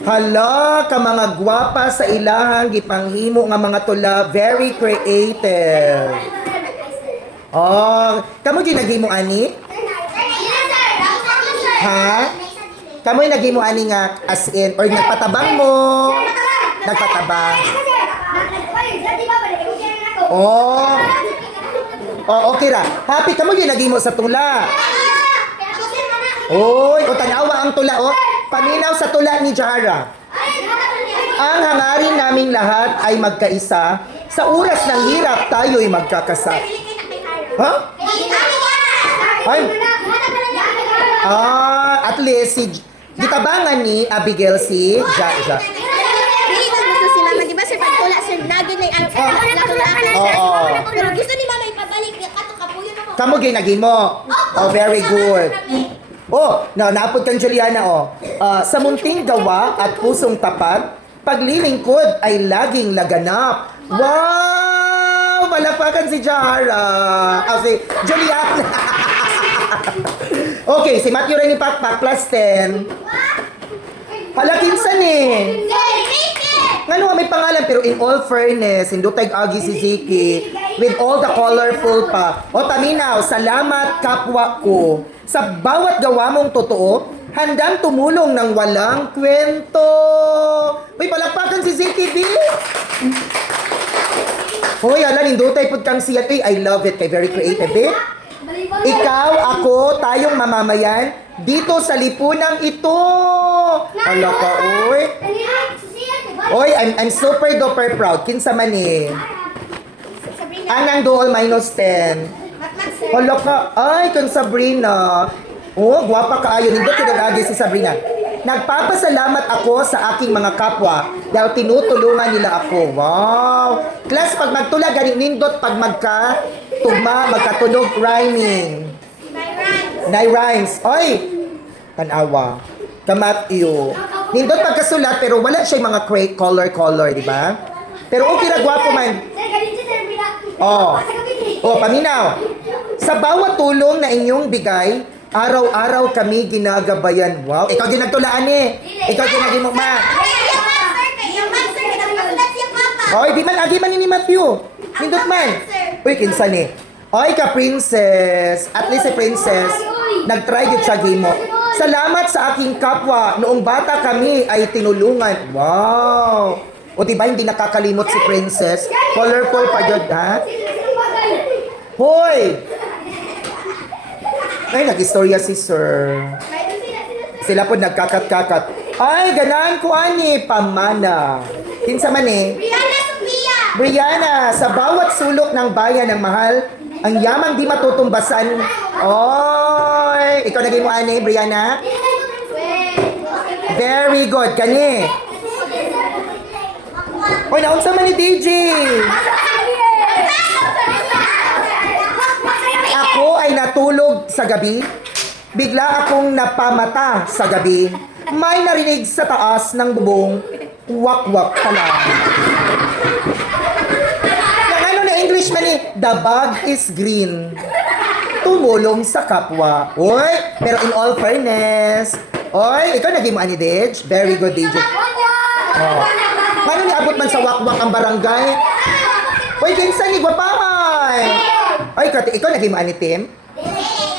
Hala, ka mga gwapa sa ilahang gipanghimo nga mga tula, very creative. Oh, kamo ginagimo ani? Ha? Kamoy nagimo ani nga as in or nagpatabang mo? Nagpatabang. Oh. Oh, okay ra. Happy kamo ginagimo sa tula. Oy, o tanawa ang tula oh. Paminaw sa tula ni Jara. Ang hangarin naming lahat ay magkaisa. Sa oras ng hirap, tayo'y magkakasa. Ha? Ay. At least si gitabangan ni Abigail si Jaja. Gusto si Mama, di ba sir, pag tula sir, lagi na yung pero gusto ni Mama ipabalik ato kapuyo na mo. Kamo ginagimo. Oh, very good. Oh, naapod kang Juliana, oh. Sa munting gawa at pusong tapat, paglilingkod ay laging laganap. Wow! Malapakan si Jara. Si Juliana. Okay, si Matthew rin ni Pakpak, plus 10. Halakinsan eh. Nga may pangalan, pero in all fairness, hindi tayo agi si Ziki with all the colorful pa. O taminaw, salamat kapwa ko. Sa bawat gawa mong totoo, handang tumulong ng walang kwento. Uy, palakpakan si Ziki, di? Hoy, alam, hindutay pud kang siya. I love it. Kay very creative, eh? Ikaw, ako, tayong mamamayan, dito sa lipunang ito. Ala ka, uy. Oy, I'm super duper proud. Kinsa man eh. Anang dool minus 10. Hala ka. Ay, kang Sabrina. Oh, gwapa kaayo. Nindot kinagagi si Sabrina. Nagpapasalamat ako sa aking mga kapwa dahil tinutulungan nila ako. Wow. Class, pag magtula, ganit nindot pag magkatunog rhyming. Nai rhymes. Oy, tanawa. Kamatyo. Nindot pagkasulat pero wala siya mga color, di ba? Pero okay na gwapo man. Oh, paminaw. Sa bawat tulong na inyong bigay, araw-araw kami ginagabayan. Wow, ikaw ginagtulaan eh. Ikaw ginagimo ma. Oy, di man agi man ni Matthew. Nindot man. Uy, kinsan eh. Oy, ka princess. At least si princess, nag-try yun siya gimo. Salamat sa aking kapwa. Noong bata kami ay tinulungan. Wow. O diba hindi nakakalimot si princess? Colorful pa yun, ha? Hoy! Ay, nag-istorya si sir. Sila po nagkakat-kakat. Ay, ganaan ko ani, pamana. Kinsa man eh? Brianna, sa bawat sulok ng bayan ng mahal, ang yamang di matutumbasan. Oy! Ikaw naging mo ani, Brianna? Very good, kani. Oy, naunsa man ni DJ? Ako ay natulog sa gabi. Bigla akong napamata sa gabi. May narinig sa taas ng bubong, wak-wak pala. Yung ano na English man eh, the bug is green. Tumulong sa kapwa. Oy, pero in all fairness, oy, ikaw naging mo ani, Dej? Very good, DJ. Oh. Paano niabot man sa wak-wak ang barangay? Oy, kinsa ni gwapahay? Ay, kati, ikaw naging maani, Tim?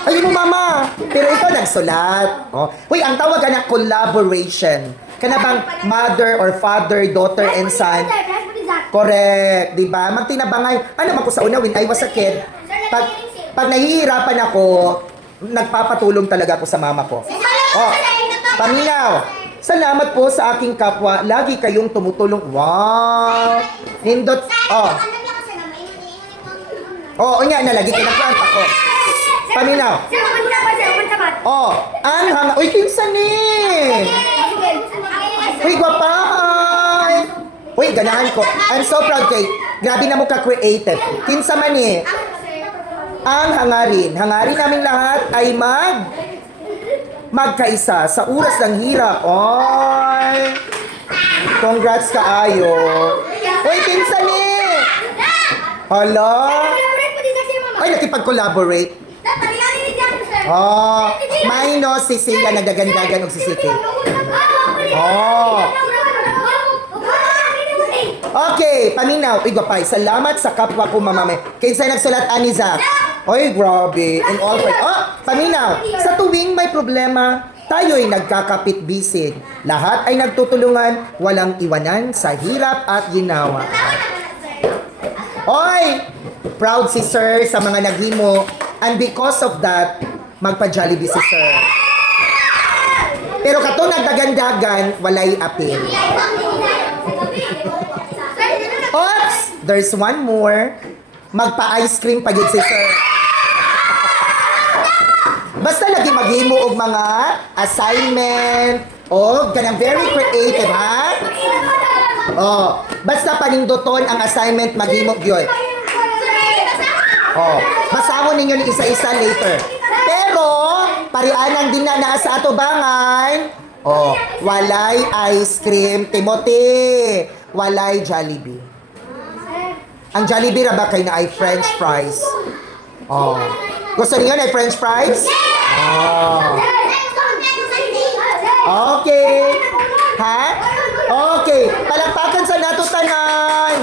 Ay, mo mama. Pero ikaw nagsulat. Oh. Uy, ang tawag na collaboration. Kana bang mother or father, daughter, and son? Correct, di ba? Magtinabangay. Ano man ko sa una when I was a kid, pag nahihirapan ako, nagpapatulong talaga ako sa mama ko. Oh, paminaw. Salamat po sa aking kapwa. Lagi kayong tumutulong. Wow. Nindot. Oh. Oh, unya na lagi kinaplant ako. Paminaw. Oh, ang hanga. Uy, kinsan eh. Uy, gwapahay. Uy, ganahan ko. I'm so proud kay. Grabe na mo ka-creative. Kinsa man eh. Ang hangarin. Hangarin naming lahat ay magkaisa sa oras ng hirap. Oy. Congrats kaayo. Uy, kinsan eh. Hala. Ay, nakipag-collaborate. Oh, minus si Sia nagdagandagan og si Siki. Oh, Okay, paminaw. Uy, gapay. Salamat sa kapwa ko, mamame. Kinsay nagsulat, Aniza? Oy, grabe. In all right. Oh, paminaw. Sa tuwing may problema, tayo'y nagkakapit-bisig. Lahat ay nagtutulungan, walang iwanan sa hirap at ginawa. Oy! Proud si Sir sa mga naghimo. And because of that, magpa-Jollibee si Sir. Pero katong nagdagandagan, walay apil. Oops! There's one more. Magpa-ice cream pa yun si Sir. Basta lagi maghimo og mga assignment o ganang very creative, ha? Oh, basta paninduton ang assignment maghimo gyud. Oh, basahon ninyo ni isa-isa later. Pero parianang din na naa sa ato bangan. Oh, walay ice cream, Timothy. Walay Jollibee. Ang Jollibee ra ba kay na ay French fries? Oh. Gusto niyo na French fries? Oh. Okay. Ha? Okay. Palakpakan sa nato tanan.